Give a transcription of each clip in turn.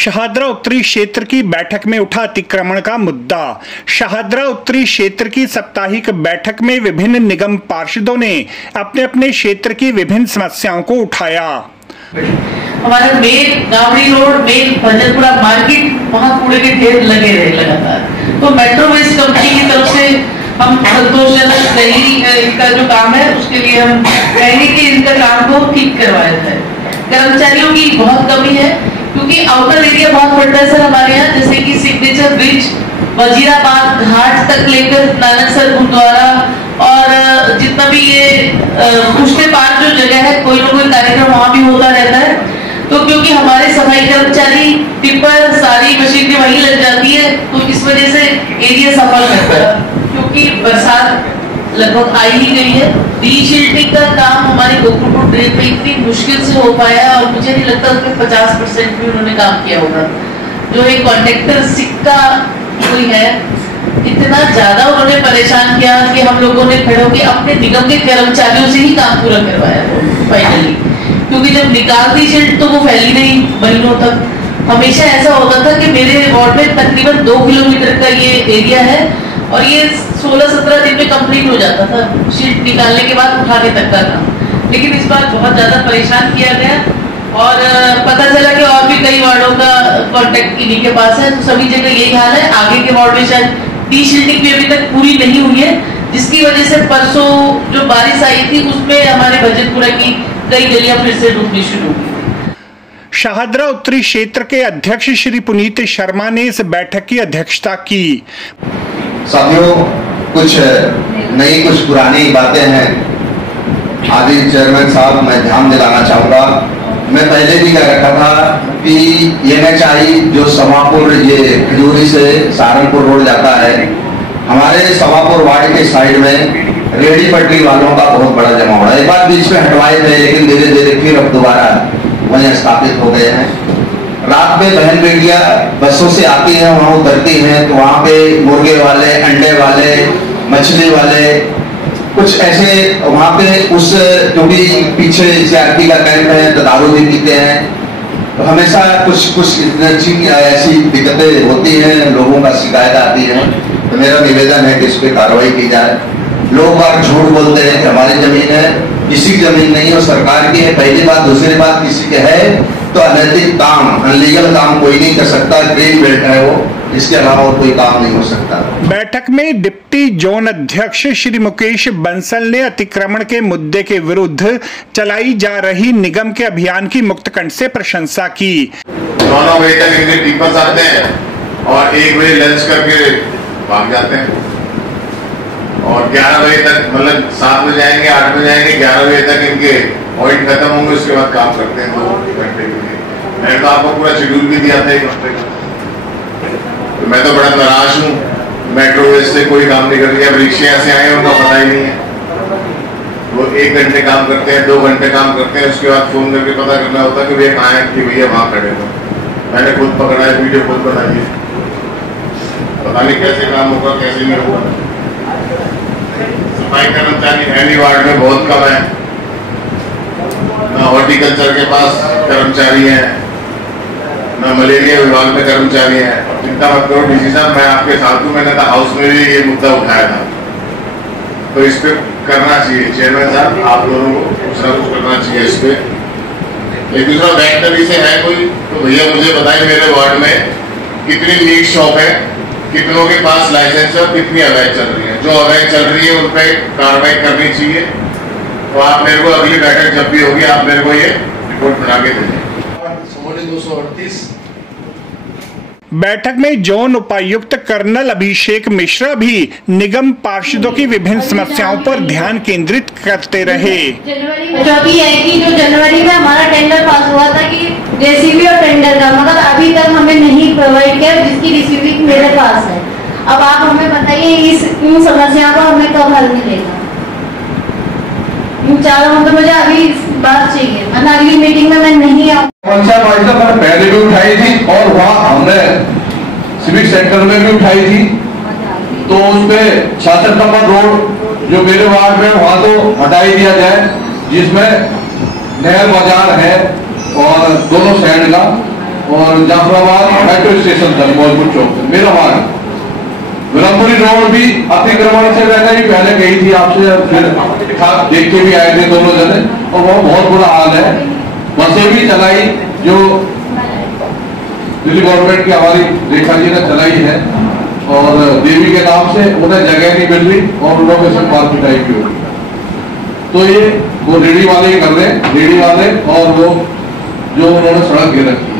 शाहदरा उत्तरी क्षेत्र की बैठक में उठा अतिक्रमण का मुद्दा। शाहदरा उत्तरी क्षेत्र की साप्ताहिक बैठक में विभिन्न निगम पार्षदों ने अपने अपने क्षेत्र की विभिन्न समस्याओं को उठाया। हमारा मेन गावड़ी रोड, मेन भजनपुरा मार्केट, वहाँ कूड़े के ढेर लगे रहे लगातार। तो मेट्रो वेस्ट कंपनी की तरफ से हम संतोषजनक नहीं, इनका जो काम है उसके लिए हम कहेंगे कि इनका काम को ठीक करवाया जाए। कर्मचारियों की बहुत कमी है क्योंकि आउटर एरिया बहुत बढ़ता है सर हमारे यहाँ, जैसे कि सिग्नेचर ब्रिज, वजीराबाद घाट तक लेकर नानकसर गुरुद्वारा और जितना भी ये पुष्टे पार जो जगह है, कोई ना कोई कार्यक्रम वहाँ भी होता रहता है। तो क्योंकि हमारे सफाई कर्मचारी टिप्पर सारी मशीन वहीं लग जाती है, तो इस वजह से एरिया सफल रहता है। क्योंकि बरसात लगभग आ ही गई है, रीशिल्टिंग का काम हमारी गोकुलपुर ड्रेन पे इतनी मुश्किल से हो पाया और मुझे नहीं लगता उसमें 50% भी उन्होंने काम किया होगा। जो एक कॉन्ट्रैक्टर सिक्का कोई है, इतना ज्यादा उन्होंने परेशान किया कि हम लोगों ने खड़े होकर अपने निगम के कर्मचारियों से ही काम पूरा करवाया फाइनली। क्योंकि जब निकालती शील्ड तो वो फैली नहीं महीनों तक। हमेशा ऐसा होता था कि मेरे वार्ड में तकरीबन 2 किलोमीटर का ये एरिया है और ये 16-17 दिन में कंप्लीट हो जाता था शील्ड निकालने के बाद उठाने तक का काम। लेकिन इस बार बहुत ज्यादा परेशान किया गया और पता चला कि और भी कई वार्डों का कॉन्टेक्ट इन्हीं के पास है। तो सभी जगह यही हाल है। आगे के वार्ड में शायद डी शील्डिंग भी अभी तक पूरी नहीं हुई है, जिसकी वजह से परसों जो बारिश आई थी उसमें हमारे भजनपुरा की कई गलियां फिर से डूबनी शुरू हुई। शाहदरा उत्तरी क्षेत्र के अध्यक्ष श्री पुनीत शर्मा ने इस बैठक की अध्यक्षता की। साथियों, कुछ नई कुछ पुरानी बातें हैं। आदि चेयरमैन साहब, मैं ध्यान दिलाना चाहूंगा, मैं पहले भी कह रखा था कि NHI जो समापुर ये खजूरी से सहारनपुर रोड जाता है, हमारे समापुर वार्ड के साइड में रेहड़ी पटरी वालों का बहुत बड़ा जमावड़ा है। एक बार बीच में हटवाए थे लेकिन धीरे धीरे फिर अब दोबारा वहीं स्थापित हो गए हैं। रात में बहन बेटियां बसों से आती हैं, वहां उतरती हैं तो वहां पे मुर्गे वाले, अंडे वाले, मछली वाले, कुछ ऐसे वहां पे उस जो भी पीछे CRP का कैंप है तो दारू भी पीते हैं। तो हमेशा कुछ ऐसी दिक्कतें होती हैं, लोगों का शिकायत आती है। तो मेरा निवेदन है कि इस पर कार्रवाई की जाए। लोग बार झूठ बोलते हैं कि हमारी जमीन है, किसी की जमीन नहीं है, सरकार की है। पहली बात। दूसरी बात, किसी के है तो अनैतिक काम, अनलीगल काम कोई नहीं कर सकता। ग्रीन बेल्ट है वो, इसके अलावा और कोई काम नहीं हो सकता। बैठक में डिप्टी जोन अध्यक्ष श्री मुकेश बंसल ने अतिक्रमण के मुद्दे के विरुद्ध चलाई जा रही निगम के अभियान की मुक्तकंठ से प्रशंसा की। 9 बजे तक इनके टीपर्स आते हैं और 1 बजे लंच करके भाग जाते हैं और 11 बजे तक, मतलब 7 बजे आएंगे, 8 बजे आएंगे, 11 बजे तक इनके पॉइंट खत्म होंगे, उसके बाद काम करते हैं 2 घंटे के लिए। मैंने तो आपको पूरा शेड्यूल भी दिया था 1 हफ्ते का। तो मैं तो बड़ा नाराज हूँ, मेट्रो वेस्ट से कोई काम नहीं कर रही है। रिक्शे यहाँ से आए उनका पता ही नहीं है। वो 1 घंटे काम करते हैं, 2 घंटे काम करते हैं, उसके बाद फोन करके पता करना होता है कि भैया कहाँ है, कि भैया वहाँ खड़े हो। मैंने खुद पकड़ा है, वीडियो खुद बनाई है। पता नहीं कैसे काम होगा, कैसे नहीं होगा। सफाई कर्मचारी हैंडी वार्ड में बहुत कम है, ना हॉर्टिकल्चर के पास कर्मचारी है, ना मलेरिया विभाग में कर्मचारी है। चिंता मत करो डीसी साहब, मैं आपके साथ हूँ। मैंने हाउस में भी ये मुद्दा उठाया था, तो इस पे करना चाहिए चेयरमैन साहब, आप लोगों को कुछ ना कुछ करना चाहिए इस पे। एक दूसरा बैंक नबी से है कोई तो भैया मुझे बताइए मेरे वार्ड में कितनी मीट शॉप है, कितनों के पास लाइसेंस है, कितनी अवैध चल रही है। जो अवैध चल रही है उन पर कार्रवाई करनी चाहिए। तो आप मेरे को अगली बैठक जब भी होगी आप मेरे को ये रिपोर्ट बना के देंगे। 238 बैठक में जोन उपायुक्त कर्नल अभिषेक मिश्रा भी निगम पार्षदों की विभिन्न समस्याओं पर ध्यान केंद्रित करते रहे। चौथी है कि जो जनवरी में हमारा टेंडर पास हुआ था कि जेसीबी और टेंडर का, मगर अभी तक हमें नहीं प्रोवाइड किया, जिसकी रिसीविंग मेरे पास है। अब आप हमें बताइए इन समस्याओं का हमें कब हल मिलेगा। इन चारों में तो मुझे अभी बात चाहिए, वरना अगली मीटिंग में मैं नहीं आऊँ। पंचायत वाइज का मैंने पहले भी उठाई थी और वहाँ हमने सिविक सेंटर में भी उठाई थी। तो उस पे 66 नंबर रोड जो मेरे वार्ड में, वहाँ तो हटा ही दिया जाए, जिसमें नहर बाजार है और दोनों साइड का और जाफराबाद मेट्रो स्टेशन तक मौलपुर चौक तक मेरा वार्ड। विलम्बरी रोड भी अतिक्रमण से वैसे ही पहले गई थी आपसे, फिर देख के भी आए थे दोनों जने, और वो बहुत बुरा हाल है। बसें भी चलाई जो दिल्ली गवर्नमेंट की हमारी रेखा जी ने चलाई है, और देवी के नाम से उन्हें जगह नहीं मिल रही और उन लोगों से मार पिटाई भी हो रही। तो ये वो रेडी वाले ही कर रहे हैं, रेडी वाले, और वो जो उन्होंने सड़क घेर रखी है।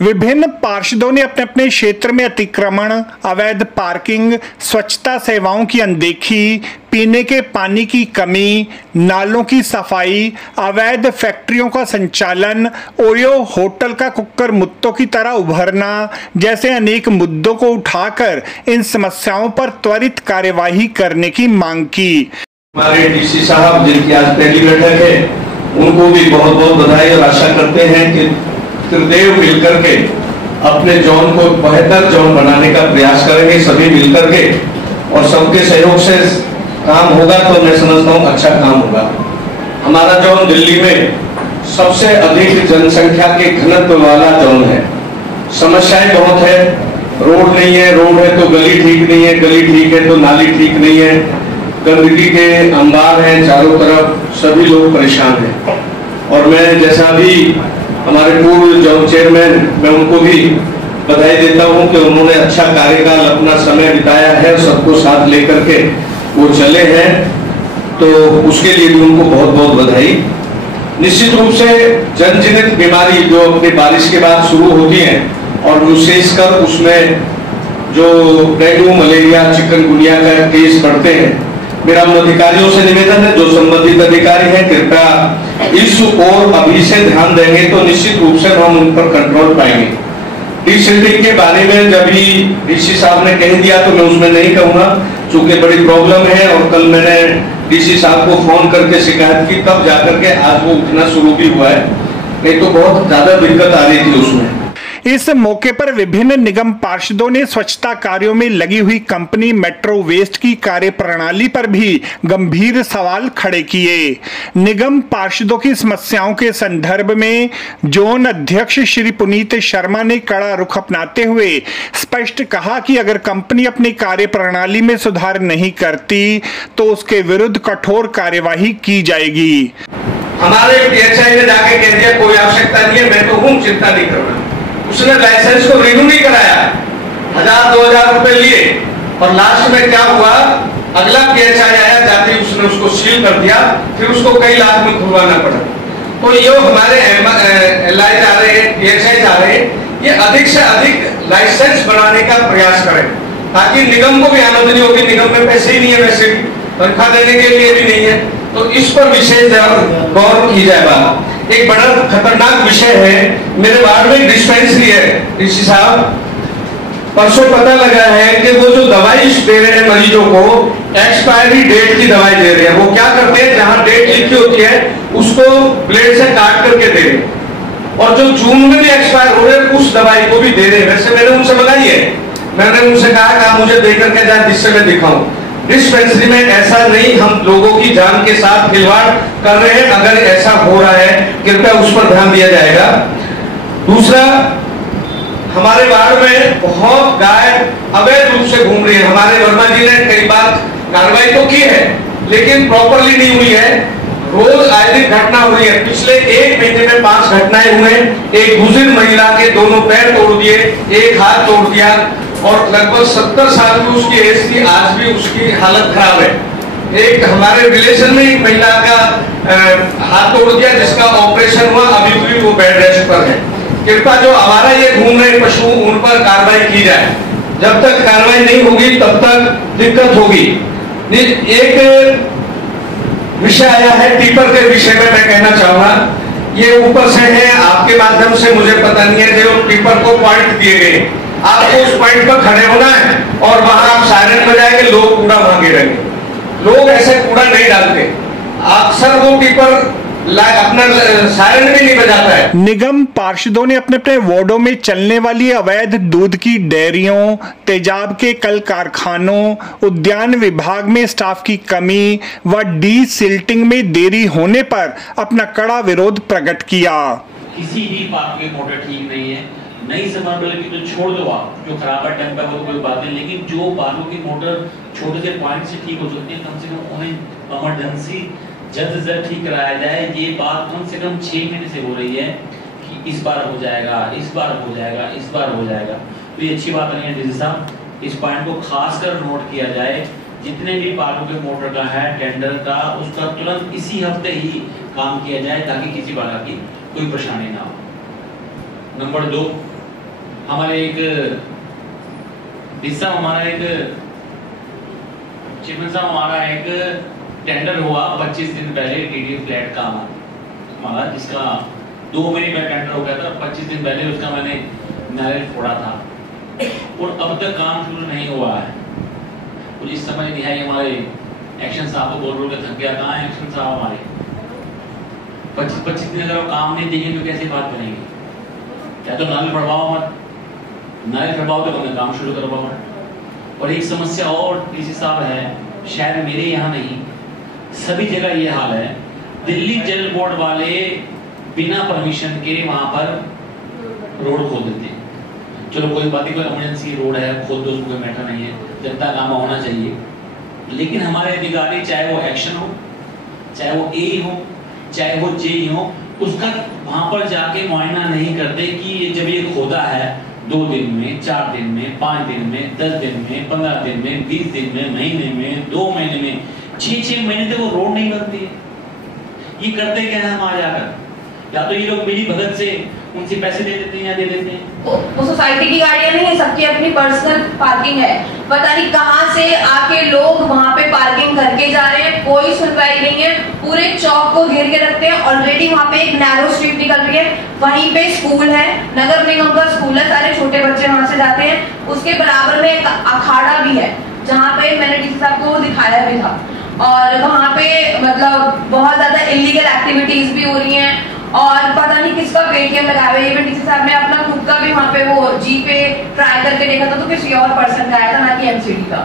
विभिन्न पार्षदों ने अपने अपने क्षेत्र में अतिक्रमण, अवैध पार्किंग, स्वच्छता सेवाओं की अनदेखी, पीने के पानी की कमी, नालों की सफाई, अवैध फैक्ट्रियों का संचालन, ओयो होटल का कुक्कर मुत्तों की तरह उभरना जैसे अनेक मुद्दों को उठाकर इन समस्याओं पर त्वरित कार्यवाही करने की मांग की। हमारे डीसी साहब जिनकी आज पहली बैठक है, उनको भी बहुत बहुत बधाई, और आशा करते हैं कि त्रिदेव मिलकर के अपने जोन को बेहतर जोन बनाने का प्रयास करेंगे, सभी मिलकर के, और सबके सहयोग से काम होगा तो मैं समझता हूँ अच्छा काम होगा। हमारा जोन दिल्ली में सबसे अधिक जनसंख्या के घनत्व वाला जोन है। समस्याएं बहुत है, रोड नहीं है, रोड है तो गली ठीक नहीं है, गली ठीक है तो नाली ठीक नहीं है, गंदगी के अंबार हैं चारों तरफ, सभी लोग परेशान हैं। और मैं जैसा भी हमारे पूर्व जोन चेयरमैन, मैं उनको भी बधाई देता हूं कि उन्होंने अच्छा कार्यकाल अपना समय बिताया है, सबको साथ लेकर के वो चले हैं, तो उसके लिए भी उनको बहुत बहुत बधाई। निश्चित रूप से जनजनित बीमारी जो अपनी बारिश के बाद शुरू होती है, और विशेषकर उसमें जो डेंगू, मलेरिया, चिकनगुनिया का केस बढ़ते हैं, मेरा उन अधिकारियों से निवेदन है, जो संबंधित अधिकारी हैं, कृपया इस ओर अभी से ध्यान देंगे तो निश्चित रूप से हम उन पर कंट्रोल पाएंगे। डिसिल्टिंग के बारे में जब भी डीसी साहब ने कह दिया तो मैं उसमें नहीं कहूंगा, चूंकि बड़ी प्रॉब्लम है, और कल मैंने डीसी साहब को फोन करके शिकायत की, तब जाकर के आज वो उठना शुरू भी हुआ है, नहीं तो बहुत ज्यादा दिक्कत आ रही थी उसमें। इस मौके पर विभिन्न निगम पार्षदों ने स्वच्छता कार्यों में लगी हुई कंपनी मेट्रो वेस्ट की कार्य प्रणाली पर भी गंभीर सवाल खड़े किए। निगम पार्षदों की समस्याओं के संदर्भ में जोन अध्यक्ष श्री पुनीत शर्मा ने कड़ा रुख अपनाते हुए स्पष्ट कहा कि अगर कंपनी अपनी कार्य प्रणाली में सुधार नहीं करती तो उसके विरुद्ध कठोर कार्यवाही की जाएगी। हमारे पीएचआई ने जाके कह दिया कोई आवश्यकता नहीं है, मैं तो हूं, चिंता नहीं करना। उसने लाइसेंस को रिन्यू नहीं कराया, 1000-2000 रुपए लिए, और लास्ट में क्या हुआ, अगला पीएचआई आया, जाके उसने उसको सील कर दिया, फिर उसको कई लाख में खुलवाना पड़ा। तो ये हमारे एलआई जा रहे हैं, पीएचआई जा रहे हैं, ये अधिक से अधिक लाइसेंस बनाने का प्रयास करें, ताकि निगम को भी आमदनी होगी। निगम में पैसे ही नहीं है, वैसे भी तनख्वाह देने के लिए भी नहीं है, तो इस पर विशेष गौर की जाए। बात एक बड़ा खतरनाक विषय है, मेरे वार्ड में डिस्पेंसरी है, डीसी साहब, परसों पता लगा है कि वो जो दवाई दे रहे हैं मरीजों को, एक्सपायरी डेट की दवाई दे रहे हैं। वो क्या करते हैं, जहां डेट लिखी होती है उसको ब्लेड से काट करके दे रहे हैं, और जो जून में भी एक्सपायर हो रहे हैं उस दवाई को भी दे रहे हैं। वैसे मैंने उनसे मंगाई है, मैंने उनसे कहा कि आप मुझे दे करके जाए जिससे मैं दिखाऊं। डिस्पेंसरी में ऐसा नहीं, हम लोगों की जान के साथ खिलवाड़ कर रहे हैं। अगर ऐसा हो रहा है कृपया उस पर ध्यान दिया जाएगा। दूसरा, हमारे वार्ड में बहुत गाय अवैध रूप से घूम रही है। हमारे वर्मा जी ने कई बार कार्रवाई तो की है, लेकिन प्रॉपरली नहीं हुई है। रोज आए दिन घटना हो रही है। पिछले 1 महीने में 5 घटनाएं हुए। एक बुजुर्ग महिला के दोनों पैर तोड़ दिए, एक हाथ तोड़ दिया, और लगभग 70 साल की उसकी एज थी, आज भी उसकी हालत खराब है। एक हमारे रिलेशन में एक महिला का हाथ तोड़ दिया, जिसका ऑपरेशन हुआ, अभी भी वो बेड रेस्ट पर है। कृपया जो हमारा ये घूम रहे पशु, उन पर कार्रवाई की जाए। जब तक कार्रवाई नहीं होगी तब तक दिक्कत होगी। एक विषय आया है टिपर के विषय में, मैं कहना चाहूंगा, ये ऊपर से है, आपके माध्यम से मुझे पता नहीं है, जो टिपर को पॉइंट दिए गए, आपको उस पॉइंट पर खड़े होना है, और वहां आप सायरन बजाएंगे, लोग कूड़ा वहां गिरेंगे। लोग ऐसे कूड़ा नहीं डालते, अक्सर वो टिपर अपना सायरन भी नहीं बजाता है। निगम पार्षदों ने अपने अपने वार्डों में चलने वाली अवैध दूध की डेयरियों, तेजाब के कल कारखानों, उद्यान विभाग में स्टाफ की कमी व डीसिल्टिंग में देरी होने पर अपना कड़ा विरोध प्रकट किया। किसी भी पार्क की मोटर ठीक नहीं है। नई समरबल की तो छोड़ दो आप, जो खराब है टेम्पर वो कोई बात नहीं, लेकिन जो पार्कों की मोटर छोटे से पॉइंट से ठीक हो सकती है, कम से कम उन्हें इमरजेंसी जल्द से जल्द ठीक कराया जाए। ये बात कम से कम 6 महीने से हो रही है कि इस बार हो जाएगा, इस बार हो जाएगा, इस बार हो जाएगा। तो ये अच्छी बात नहीं है डीसी साहब, इस पॉइंट को खासकर नोट किया जाए। जितने भी पार्कों के मोटर का है टेंडर का, उसका तुरंत इसी हफ्ते ही काम किया जाए ताकि किसी प्रकार की कोई परेशानी ना हो। नंबर 2, हमारे एक हिस्सा चेयरमैन साहब हमारा एक टेंडर हुआ 25 दिन पहले टीडी फ्लैट का हमारा, जिसका 2 महीने का टेंडर हो गया था। 25 दिन पहले उसका मैंने नारियल फोड़ा था और अब तक काम शुरू नहीं हुआ है। मुझे समझ नहीं आई, हमारे एक्शन साहब को बोल के थक गया, कहाँ है एक्शन साहब हमारे? 25 दिन अगर काम नहीं देंगे तो कैसे बात बनेगी? या तो नारियल फड़वाओ मत, नारियल फड़वाओ तो अपना काम शुरू करवाओ। और एक समस्या और डीसी साहब है, शायद मेरे यहाँ नहीं, सभी जगह ये हाल है। दिल्ली जल बोर्ड वाले बिना परमिशन के वहां पर रोड खोद देते हैं। चलो कोई बात नहीं, कोई इमरजेंसी रोड है, खोद दो, उसको कोई मैटर नहीं है, जनता काम होना चाहिए। लेकिन हमारे अधिकारी, चाहे वो एक्शन हो, चाहे वो ए हो, चाहे वो जे हो, उसका वहां पर जाके मुआयना नहीं करते कि ये जब ये खोदा है 2 दिन में, 4 दिन में, 5 दिन में, 10 दिन में, 15 दिन में, 20 दिन में, महीने में, 2 महीने में, 6 महीने तक वो रोड नहीं बनती है। ये करते क्या है? हम आ जाकर या तो ये लोग मिली भगत से उनसे पैसे दे देते हैं या दे देते हैं। वो सोसाइटी की गाड़ियां नहीं है, सबकी अपनी पर्सनल पार्किंग है। पता नहीं कहां से आके लोग वहां पे पार्किंग करके जा रहे हैं, कोई सुनवाई नहीं है। पूरे चौक को घेर के रखते हैं। ऑलरेडी वहां पे एक नैरो स्ट्रीट निकल रही है, वहीं पे स्कूल है, नगर निगम का स्कूल है, सारे छोटे बच्चे वहां से जाते हैं। उसके बराबर में एक अखाड़ा भी है जहाँ पे मैंने डीसी साहब को दिखाया भी था। और वहां पे मतलब बहुत ज्यादा इलीगल एक्टिविटीज भी हो रही हैं और पता नहीं किसका पेटीएम लगाया हुआ है। इवन डीसी साहब ने अपना खुद का भी वहां पे वो जी पे ट्राई करके देखा था तो किसी और पर्सन का आया था, ना कि एमसीडी का।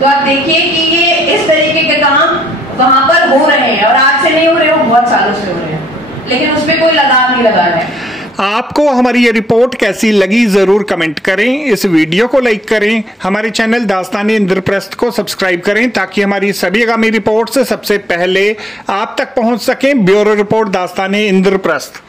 तो आप देखिए कि ये इस तरीके के काम वहां पर हो रहे हैं और आज से नहीं हो रहे, वो बहुत सालों से हो रहे हैं, लेकिन उस पर कोई लगाम नहीं लगा रहा है। आपको हमारी ये रिपोर्ट कैसी लगी जरूर कमेंट करें, इस वीडियो को लाइक करें, हमारे चैनल दास्तान-ए इंद्रप्रस्थ को सब्सक्राइब करें ताकि हमारी सभी आगामी रिपोर्ट से सबसे पहले आप तक पहुंच सकें। ब्यूरो रिपोर्ट दास्तान-ए इंद्रप्रस्थ।